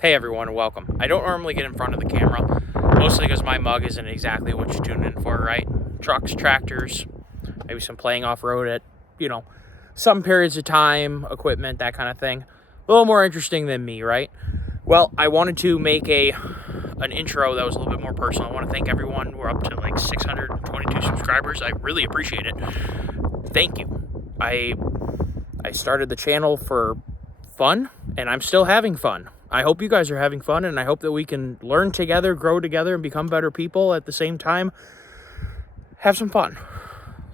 Hey everyone, and welcome. I don't normally get in front of the camera, mostly because my mug isn't exactly what you tune in for, right? Trucks, tractors, maybe some playing off-road at, some periods of time, equipment, that kind of thing. A little more interesting than me, right? Well, I wanted to make an intro that was a little bit more personal. I want to thank everyone. We're up to like 622 subscribers. I really appreciate it. Thank you. I started the channel for fun, and I'm still having fun. I hope you guys are having fun, and I hope that we can learn together, grow together, and become better people at the same time. Have some fun.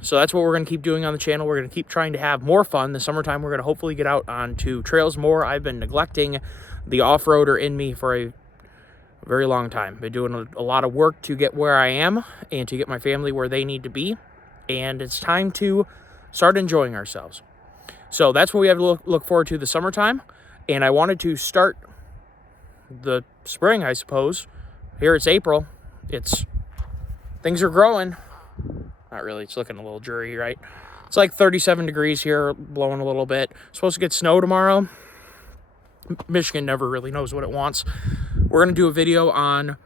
So that's what we're going to keep doing on the channel. We're going to keep trying to have more fun. The summertime, we're going to hopefully get out onto trails more. I've been neglecting the off-roader in me for a very long time. Been doing a lot of work to get where I am and to get my family where they need to be. And it's time to start enjoying ourselves. So that's what we have to look forward to the summertime. And I wanted to start the spring, I suppose. Here it's April. Things are growing. Not really, it's looking a little dreary, right? It's like 37 degrees here, blowing a little bit. Supposed to get snow tomorrow. Michigan never really knows what it wants. We're going to do a video on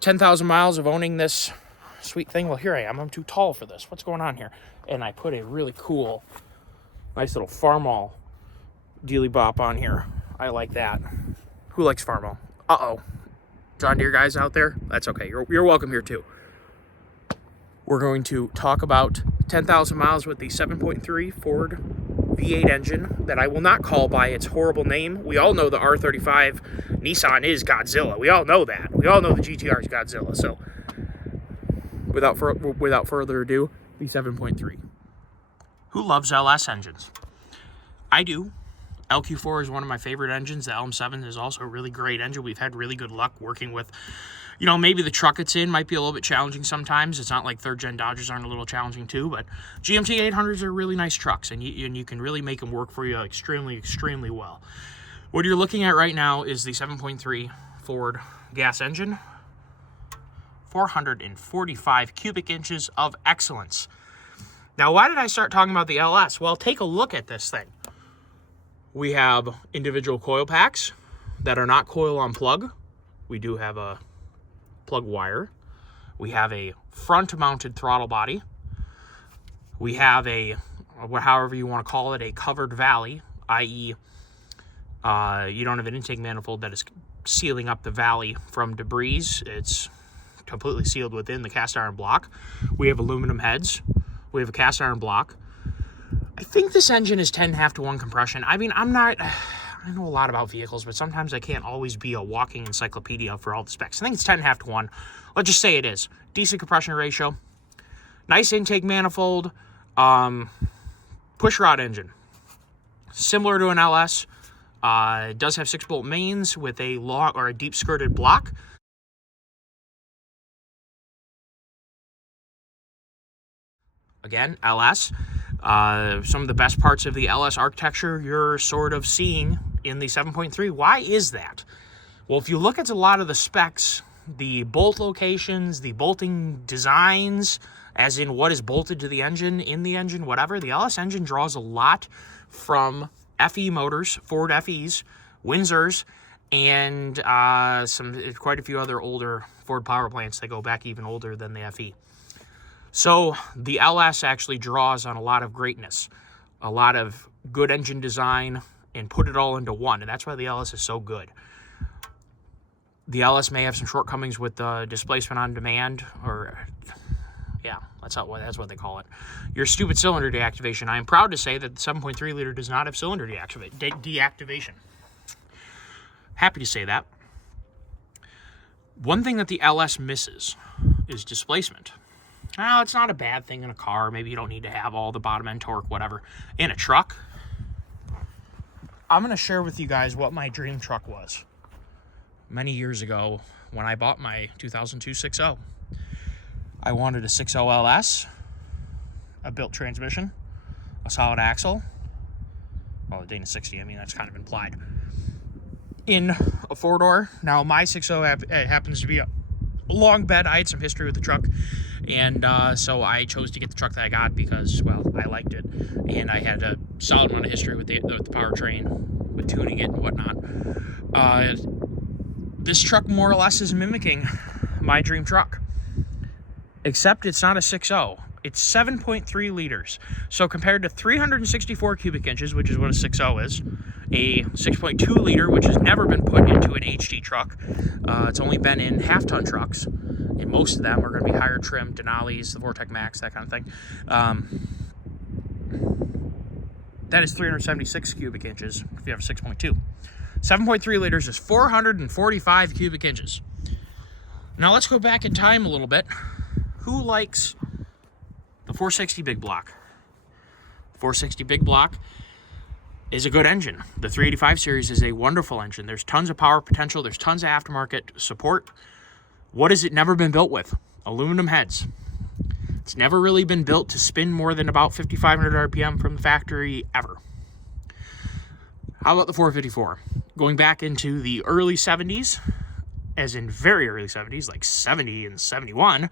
10,000 miles of owning this sweet thing. Well, here I am. I'm too tall for this. What's going on here? And I put a really cool, nice little Farmall dealy bop on here. I like that. Who likes Farmall? Uh-oh. John Deere guys out there? That's okay. You're welcome here too. We're going to talk about 10,000 miles with the 7.3 Ford V8 engine that I will not call by its horrible name. We all know the R35 Nissan is Godzilla. We all know that. We all know the GTR is Godzilla. So without further ado, the 7.3. Who loves LS engines? I do. LQ4 is one of my favorite engines. The LM7 is also a really great engine. We've had really good luck working with, maybe the truck it's in might be a little bit challenging sometimes. It's not like third-gen Dodges aren't a little challenging too, but GMT 800s are really nice trucks, and you can really make them work for you extremely, extremely well. What you're looking at right now is the 7.3 Ford gas engine. 445 cubic inches of excellence. Now, why did I start talking about the LS? Well, take a look at this thing. We have individual coil packs that are not coil on plug. We do have a plug wire. We have a front mounted throttle body. We have a, however you want to call it, a covered valley, i.e. you don't have an intake manifold that is sealing up the valley from debris. It's completely sealed within the cast iron block. We have aluminum heads. We have a cast iron block. I think this engine is 10.5-to-1 compression. I mean, I know a lot about vehicles, but sometimes I can't always be a walking encyclopedia for all the specs. I think it's 10.5-to-1. Let's just say it is. Decent compression ratio. Nice intake manifold. Push rod engine. Similar to an LS. It does have 6-bolt mains with a long or a deep skirted block. Again, LS. Some of the best parts of the LS architecture you're sort of seeing in the 7.3. Why is that? Well, if you look at a lot of the specs, the bolt locations, the bolting designs, as in what is bolted to the engine, in the engine, whatever, the LS engine draws a lot from FE motors, Ford FEs, Windsors, and quite a few other older Ford power plants that go back even older than the FE. So the LS actually draws on a lot of greatness, a lot of good engine design, and put it all into one. And that's why the LS is so good. The LS may have some shortcomings with displacement on demand, or yeah, that's what they call it. Your stupid cylinder deactivation. I am proud to say that the 7.3 liter does not have cylinder deactivation. Happy to say that. One thing that the LS misses is displacement. Now, it's not a bad thing in a car. Maybe you don't need to have all the bottom end torque, whatever. In a truck, I'm going to share with you guys what my dream truck was. Many years ago, when I bought my 2002 6.0, I wanted a 6.0 LS, a built transmission, a solid axle. Well, the Dana 60, I mean, that's kind of implied. in a 4-door. Now, my 6.0 happens to be a long bed. I had some history with the truck, and so I chose to get the truck that I got because, well, I liked it, and I had a solid amount of history with the powertrain, with tuning it and whatnot. This truck more or less is mimicking my dream truck, except it's not a 6.0. It's 7.3 liters. So compared to 364 cubic inches, which is what a 6.0 is, a 6.2 liter, which has never been put into an HD truck. It's only been in half-ton trucks, and most of them are going to be higher trim, Denali's, the Vortec Max, that kind of thing. That is 376 cubic inches if you have a 6.2. 7.3 liters is 445 cubic inches. Now let's go back in time a little bit. Who likes the 460 big block? 460 big block is a good engine. The 385 series is a wonderful engine. There's tons of power potential. There's tons of aftermarket support. What has it never been built with? Aluminum heads. It's never really been built to spin more than about 5,500 RPM from the factory ever. How about the 454? Going back into the early 70s, as in very early 70s, like 70 and 71,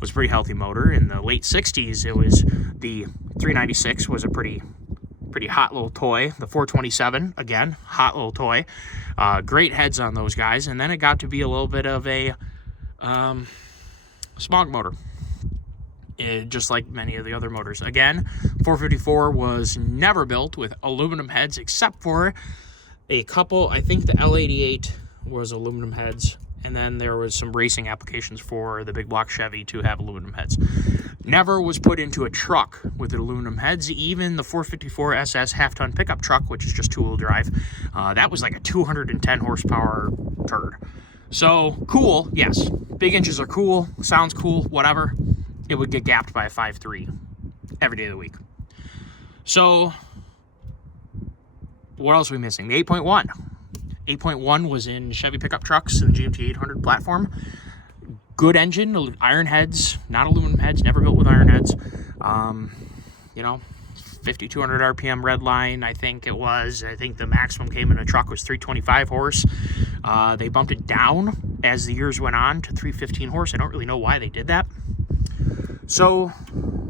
was a pretty healthy motor. In the late 60s, it was the 396 was a pretty hot little toy. The 427, again, hot little toy. Great heads on those guys. And then it got to be a little bit of a smog motor, just like many of the other motors. Again, 454 was never built with aluminum heads except for a couple. I think the L88 was aluminum heads, and then there was some racing applications for the big block Chevy to have aluminum heads. Never was put into a truck with aluminum heads. Even the 454 SS half-ton pickup truck, which is just two-wheel drive, that was like a 210 horsepower turd. So, cool, yes. Big engines are cool, sounds cool, whatever. It would get gapped by a 5.3 every day of the week. So, what else are we missing? The 8.1. 8.1 was in Chevy pickup trucks and the GMT 800 platform. Good engine, iron heads, not aluminum heads, never built with iron heads. 5,200 RPM red line, I think it was. I think the maximum came in a truck was 325 horse. They bumped it down as the years went on to 315 horse. I don't really know why they did that. So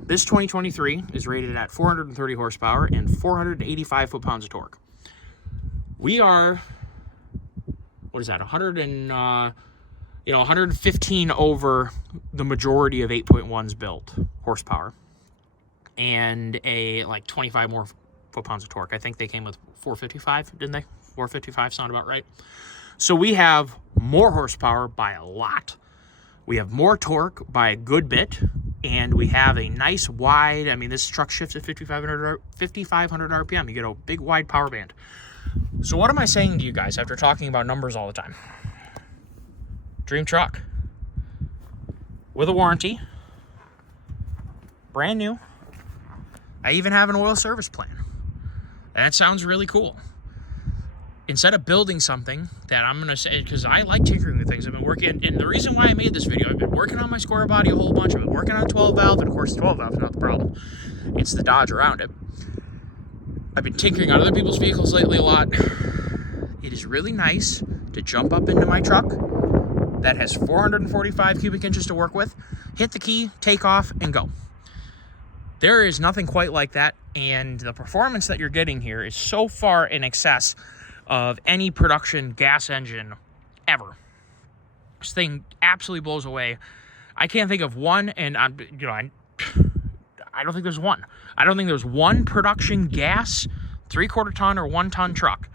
this 2023 is rated at 430 horsepower and 485 foot-pounds of torque. We are, what is that, 115 over the majority of 8.1s built horsepower, and a like 25 more foot-pounds of torque. I think they came with 455, didn't they? 455 sound about right. So we have more horsepower by a lot. We have more torque by a good bit, and we have a nice wide, I mean, this truck shifts at 5,500 RPM. You get a big wide power band. So what am I saying to you guys after talking about numbers all the time? Dream truck. With a warranty. Brand new. I even have an oil service plan. And that sounds really cool. Instead of building something that I'm going to say, because I like tinkering with things, I've been working, and the reason why I made this video, I've been working on my square body a whole bunch. I've been working on 12 valve, and of course 12 valve is not the problem. It's the Dodge around it. I've been tinkering on other people's vehicles lately a lot. It is really nice to jump up into my truck that has 445 cubic inches to work with, hit the key, take off, and go. There is nothing quite like that, and the performance that you're getting here is so far in excess of any production gas engine ever. This thing absolutely blows away. I can't think of one, and I don't think there's one. I don't think there's one production gas 3/4 ton or 1 ton truck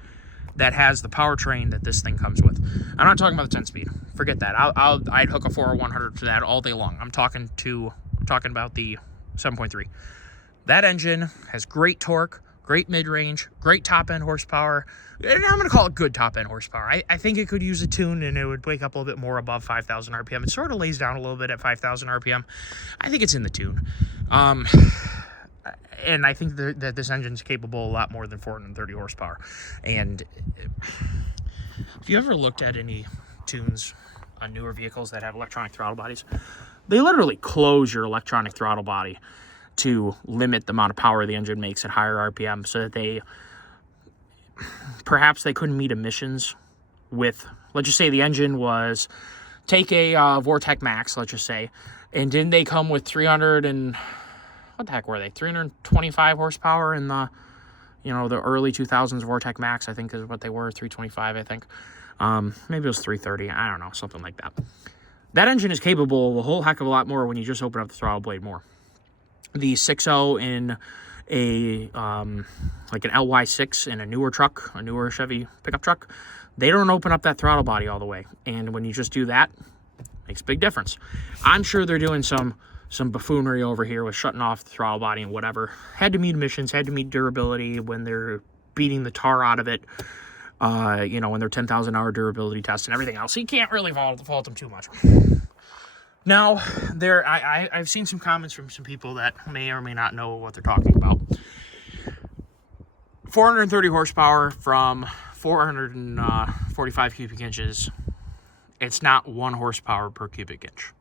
that has the powertrain that this thing comes with. I'm not talking about the 10-speed. Forget that. I'd hook a 40100 to that all day long. I'm talking about the 7.3. That engine has great torque, great mid-range, great top-end horsepower. I'm going to call it good top-end horsepower. I think it could use a tune, and it would wake up a little bit more above 5,000 RPM. It sort of lays down a little bit at 5,000 RPM. I think it's in the tune. And I think that this engine's capable of a lot more than 430 horsepower. And if you ever looked at any tunes on newer vehicles that have electronic throttle bodies, they literally close your electronic throttle body to limit the amount of power the engine makes at higher RPM, so that perhaps they couldn't meet emissions with, let's just say the engine was, take a Vortec Max, let's just say, and didn't they come with 300 and, what the heck were they, 325 horsepower in the, the early 2000s Vortec Max, I think is what they were, 325, I think. Maybe it was 330, I don't know, something like that. That engine is capable of a whole heck of a lot more when you just open up the throttle blade more. The 6.0 in a, like an LY6 in a newer truck, a newer Chevy pickup truck, they don't open up that throttle body all the way. And when you just do that, it makes a big difference. I'm sure they're doing some buffoonery over here with shutting off the throttle body and whatever. Had to meet emissions, had to meet durability when they're beating the tar out of it. When they're 10,000 hour durability test and everything else. So you can't really fault them too much. Now, I've seen some comments from some people that may or may not know what they're talking about. 430 horsepower from 445 cubic inches. It's not 1 horsepower per cubic inch.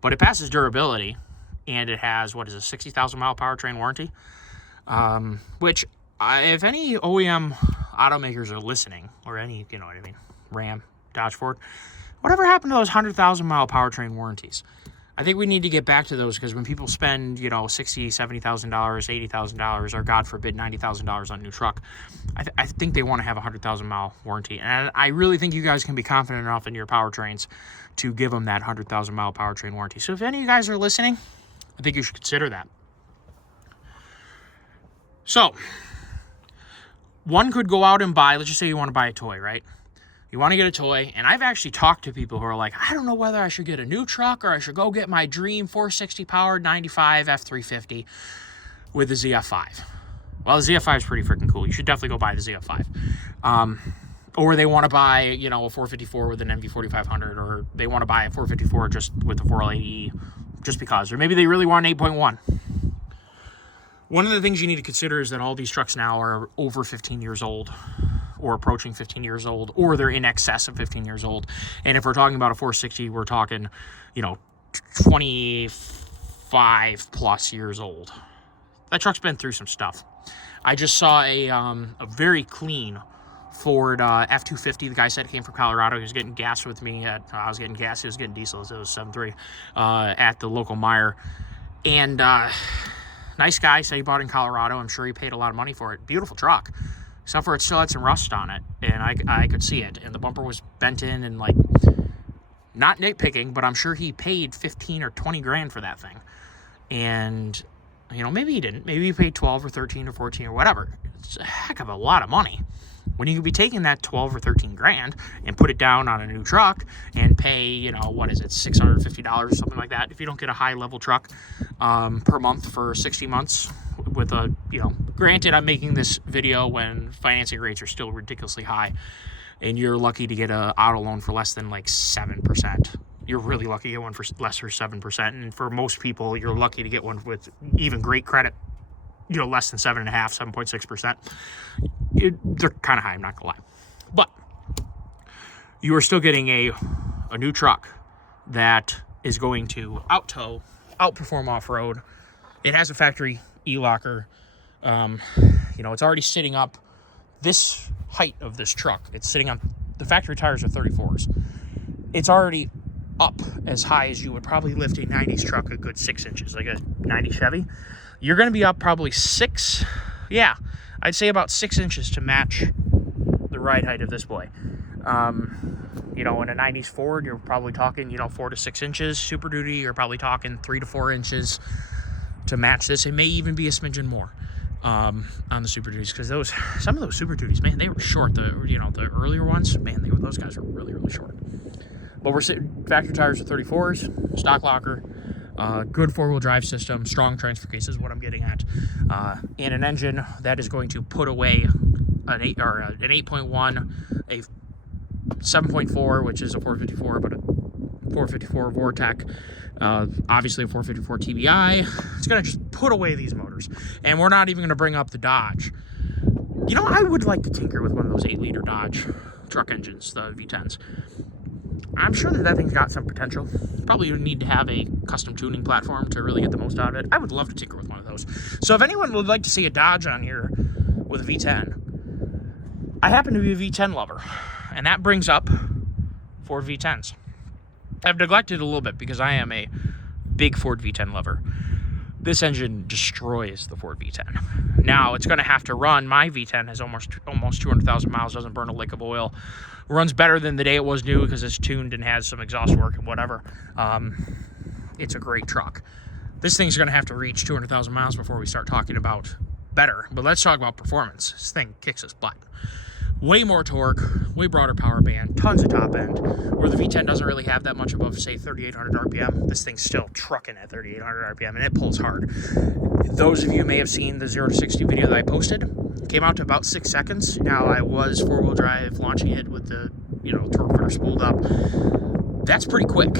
But it passes durability, and it has, what is it, 60,000 mile powertrain warranty? Which, if any OEM automakers are listening, or any, you know what I mean, Ram, Dodge, Ford, whatever happened to those 100,000 mile powertrain warranties? I think we need to get back to those, because when people spend, $60,000, $70,000, $80,000, or God forbid, $90,000 on a new truck, I think they want to have a 100,000 mile warranty. And I really think you guys can be confident enough in your powertrains to give them that 100,000 mile powertrain warranty. So if any of you guys are listening, I think you should consider that. So, one could go out and buy, let's just say you want to buy a toy, right? You want to get a toy, and I've actually talked to people who are like, I don't know whether I should get a new truck or I should go get my dream 460 powered 95 F350 with the ZF5. Well, the ZF5 is pretty freaking cool. You should definitely go buy the ZF5. Or they want to buy, a 454 with an MV4500, or they want to buy a 454 just with the 480 just because. Or maybe they really want an 8.1. One of the things you need to consider is that all these trucks now are over 15 years old, or approaching 15 years old, or they're in excess of 15 years old. And if we're talking about a 460, we're talking, 25 plus years old. That truck's been through some stuff. I just saw a very clean Ford F250. The guy said it came from Colorado. He was getting gas with me. I was getting gas. He was getting diesel. So it was 7.3 at the local Meijer. And nice guy. Said he bought it in Colorado. I'm sure he paid a lot of money for it. Beautiful truck. Except for it still had some rust on it. And I could see it. And the bumper was bent in and not nitpicking, but I'm sure he paid 15 or 20 grand for that thing. And, maybe he didn't. Maybe he paid 12 or 13 or 14 or whatever. It's a heck of a lot of money. When you could be taking that 12 or 13 grand and put it down on a new truck and pay, $650 or something like that, if you don't get a high-level truck per month for 60 months with a, granted, I'm making this video when financing rates are still ridiculously high, and you're lucky to get an auto loan for less than 7%. You're really lucky to get one for less than 7%, and for most people, you're lucky to get one with even great credit, less than 7.5%, 7.6%. They're kind of high, I'm not gonna lie. But you are still getting a new truck that is going to outperform off-road. It has a factory e-locker. It's already sitting up this height of this truck. It's sitting on, the factory tires are 34s. It's already up as high as you would probably lift a 90s truck a good 6 inches, like a 90 Chevy. You're going to be up probably I'd say about 6 inches to match the ride height of this boy. In a 90s Ford, you're probably talking, 4 to 6 inches. Super Duty, you're probably talking 3 to 4 inches to match this. It may even be a smidgen more on the Super Duties, because some of those Super Duties, man, they were short. The earlier ones, man, those guys were really, really short. But factory tires are 34s, stock locker. Good four-wheel drive system, strong transfer case is what I'm getting at, and an engine that is going to put away an 8.1, a 7.4, which is a 454, but a 454 Vortec, obviously a 454 TBI. It's going to just put away these motors, and we're not even going to bring up the Dodge. I would like to tinker with one of those 8-liter Dodge truck engines, the V10s. I'm sure that thing's got some potential. Probably you need to have a custom tuning platform to really get the most out of it. I would love to tinker with one of those. So if anyone would like to see a Dodge on here with a V10, I happen to be a V10 lover, and that brings up Ford V10s. I've neglected a little bit because I am a big Ford V10 lover. This engine destroys the Ford V10. Now, it's going to have to run. My V10 has almost 200,000 miles, doesn't burn a lick of oil. Runs better than the day it was new because it's tuned and has some exhaust work and whatever. It's a great truck. This thing's going to have to reach 200,000 miles before we start talking about better. But let's talk about performance. This thing kicks its butt. Way more torque, way broader power band, tons of top end. Where the V10 doesn't really have that much above, say, 3,800 RPM, this thing's still trucking at 3,800 RPM, and it pulls hard. Those of you may have seen the 0 to 60 video that I posted. It came out to about 6 seconds. Now, I was four-wheel drive launching it with the, torque fitter spooled up. That's pretty quick.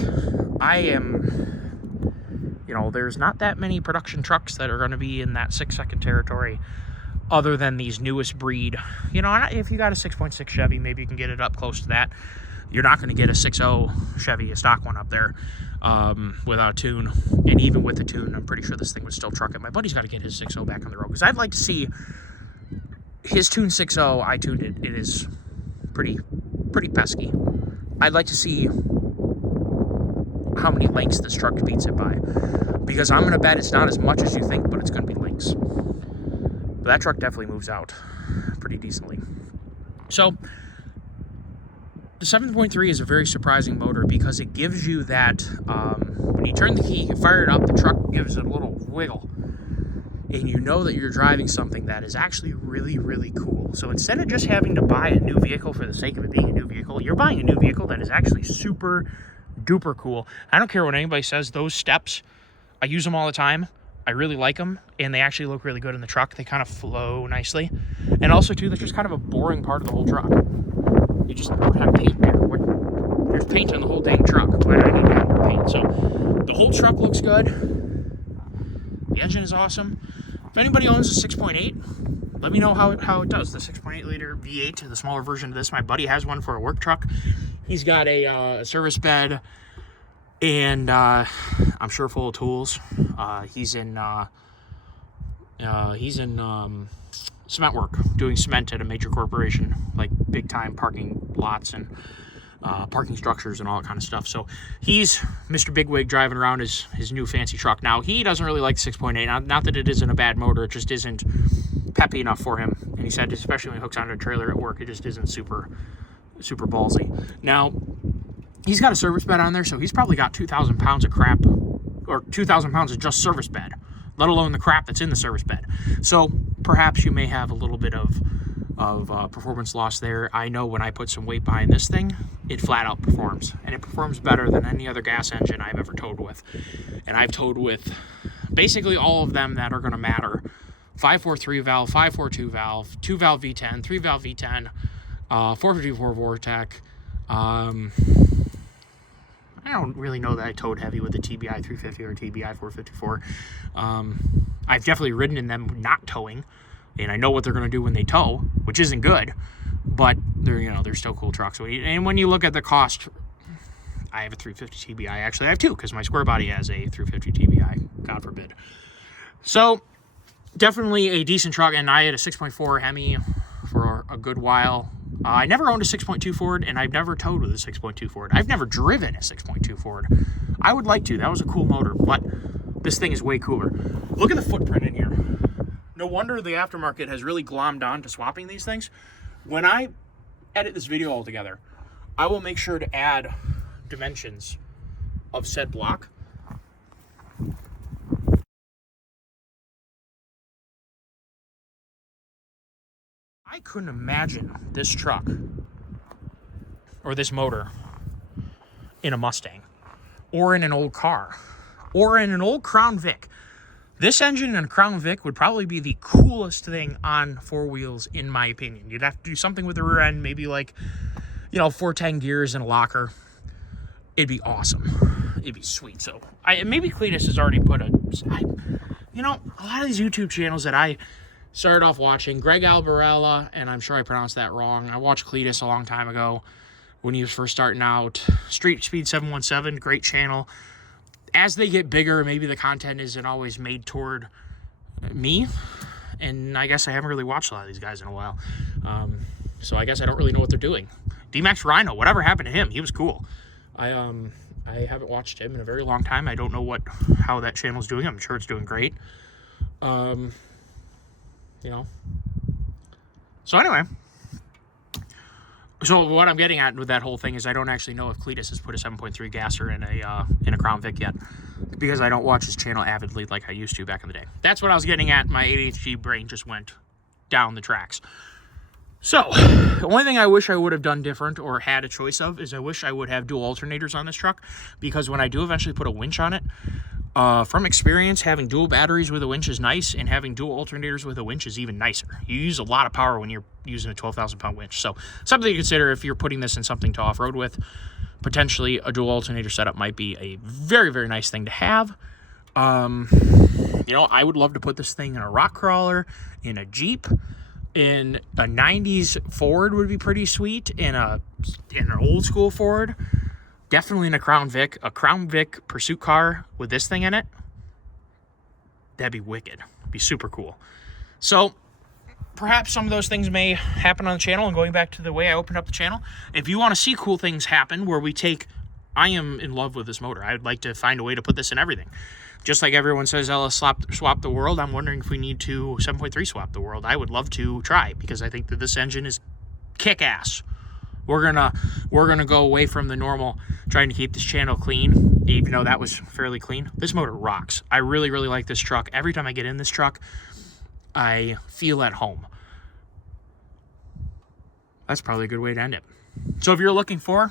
There's not that many production trucks that are going to be in that 6-second territory, other than these newest breed. If you got a 6.6 Chevy, maybe you can get it up close to that. You're not going to get a 6.0 Chevy, a stock one up there, without a tune. And even with the tune, I'm pretty sure this thing would still truck it. My buddy's got to get his 6.0 back on the road, because I'd like to see his tune 6.0. I tuned it. It is pretty pesky. I'd like to see how many lengths this truck beats it by, because I'm going to bet it's not as much as you think, but it's going to be lengths. But that truck definitely moves out pretty decently. So the 7.3 is a very surprising motor, because it gives you that, when you turn the key, you fire it up, the truck gives it a little wiggle. And you know that you're driving something that is actually really, really cool. So instead of just having to buy a new vehicle for the sake of it being a new vehicle, you're buying a new vehicle that is actually super duper cool. I don't care what anybody says, those steps, I use them all the time. I really like them, and they actually look really good in the truck. They kind of flow nicely. And also, too, that's just kind of a boring part of the whole truck. You just don't have paint there. There's paint on the whole dang truck. Why do I need to have more paint? So the whole truck looks good. The engine is awesome. If anybody owns a 6.8, let me know how it does. The 6.8 liter V8, the smaller version of this. My buddy has one for a work truck. He's got a service bed, and I'm sure full of tools. He's in cement work, doing cement at a major corporation, like big time parking lots and parking structures and all that kind of stuff. So he's Mr. Bigwig driving around his new fancy truck. Now, he doesn't really like the 6.8. Not that it isn't a bad motor, it just isn't peppy enough for him. And he said, especially when he hooks onto a trailer at work, it just isn't super ballsy. Now, he's got a service bed on there, so he's probably got 2,000 pounds of crap, or 2,000 pounds of just service bed, let alone the crap that's in the service bed. So perhaps you may have a little bit of performance loss there. I know when I put some weight behind this thing, it flat out performs, and it performs better than any other gas engine I've ever towed with. And I've towed with basically all of them that are going to matter: 5.43 valve, 5.42 valve, 2-valve V10, 3-valve V10, 454 Vortec. I don't really know that I towed heavy with the TBI 350 or TBI 454. I've definitely ridden in them not towing, and I know what they're going to do when they tow, which isn't good, but they're still cool trucks. And when you look at the cost, I have a 350 TBI. Actually, I have two, because my square body has a 350 TBI, God forbid. So definitely a decent truck, and I had a 6.4 Hemi for a good while. I never owned a 6.2 Ford, and I've never towed with a 6.2 Ford. I've never driven a 6.2 Ford. I would like to. That was a cool motor, but this thing is way cooler. Look at the footprint in here. No wonder the aftermarket has really glommed on to swapping these things. When I edit this video all together, I will make sure to add dimensions of said block. I couldn't imagine this truck or this motor in a Mustang or in an old car or in an old Crown Vic. This engine in a Crown Vic would probably be the coolest thing on four wheels, in my opinion. You'd have to do something with the rear end, maybe like, 410 gears and a locker. It'd be awesome. It'd be sweet. So maybe Cletus has already put a lot of these YouTube channels that I started off watching, Greg Albarella, and I'm sure I pronounced that wrong. I watched Cletus a long time ago when he was first starting out. Street Speed 717, great channel. As they get bigger, maybe the content isn't always made toward me, and I guess I haven't really watched a lot of these guys in a while. So I guess I don't really know what they're doing. D-Max Rhino, whatever happened to him? He was cool. I haven't watched him in a very long time. I don't know how that channel's doing. I'm sure it's doing great. You know. So anyway. So what I'm getting at with that whole thing is I don't actually know if Cletus has put a 7.3 gasser in a Crown Vic yet, because I don't watch his channel avidly like I used to back in the day. That's what I was getting at. My ADHD brain just went down the tracks. So the only thing I wish I would have done different or had a choice of is I wish I would have dual alternators on this truck, because when I do eventually put a winch on it, from experience, having dual batteries with a winch is nice, and having dual alternators with a winch is even nicer. You use a lot of power when you're using a 12,000 pound winch. So something to consider if you're putting this in something to off-road with. Potentially a dual alternator setup might be a very, very nice thing to have. You know, I would love to put this thing in a rock crawler, in a Jeep, in a 90s Ford would be pretty sweet, in an old school Ford. Definitely in a Crown Vic pursuit car with this thing in it. That'd be wicked. Be super cool. So perhaps some of those things may happen on the channel. And going back to the way I opened up the channel, if you want to see cool things happen where I am in love with this motor. I'd like to find a way to put this in everything. Just like everyone says, LS swap the world, I'm wondering if we need to 7.3 swap the world. I would love to try, because I think that this engine is kick-ass. We're gonna go away from the normal trying to keep this channel clean, even though that was fairly clean. This motor rocks. I really, really like this truck. Every time I get in this truck, I feel at home. That's probably a good way to end it. So if you're looking for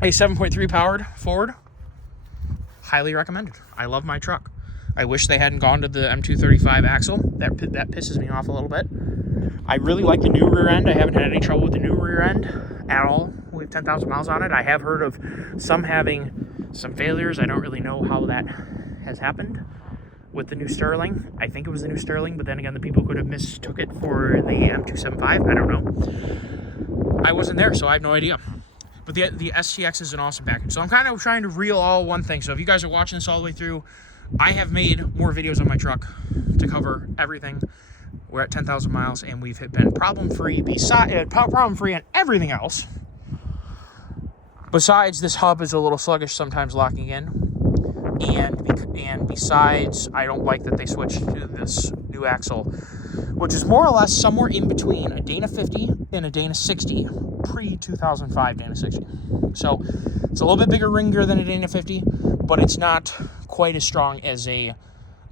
a 7.3 powered Ford, highly recommended. I love my truck. I wish they hadn't gone to the M235 axle. That pisses me off a little bit. I really like the new rear end. I haven't had any trouble with the new rear end at all. We have 10,000 miles on it. I have heard of some having some failures. I don't really know how that has happened with the new Sterling. I think it was the new Sterling, but then again, the people could have mistook it for the M275. I don't know. I wasn't there, so I have no idea. But the STX is an awesome package. So I'm kind of trying to reel all one thing. So if you guys are watching this all the way through, I have made more videos on my truck to cover everything. We're at 10,000 miles, and we've been problem-free on everything else. Besides, this hub is a little sluggish sometimes locking in. And besides, I don't like that they switched to this new axle, which is more or less somewhere in between a Dana 50 and a Dana 60, pre-2005 Dana 60. So it's a little bit bigger ring gear than a Dana 50, but it's not quite as strong as an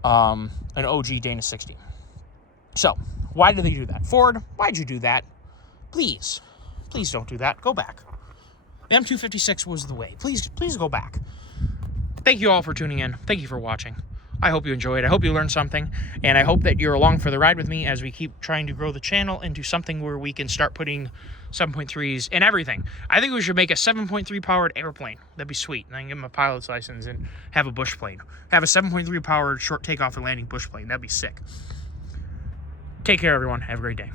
OG Dana 60. So why did they do that? Ford, why'd you do that? Please don't do that. Go back. The M256 was the way. Please go back. Thank you all for tuning in. Thank you for watching. I hope you enjoyed. I hope you learned something, and I hope that you're along for the ride with me as we keep trying to grow the channel into something where we can start putting 7.3s in everything. I think we should make a 7.3 powered airplane. That'd be sweet. And I can get my pilot's license and have a bush plane. Have a 7.3 powered short takeoff and landing bush plane. That'd be sick. Take care, everyone. Have a great day.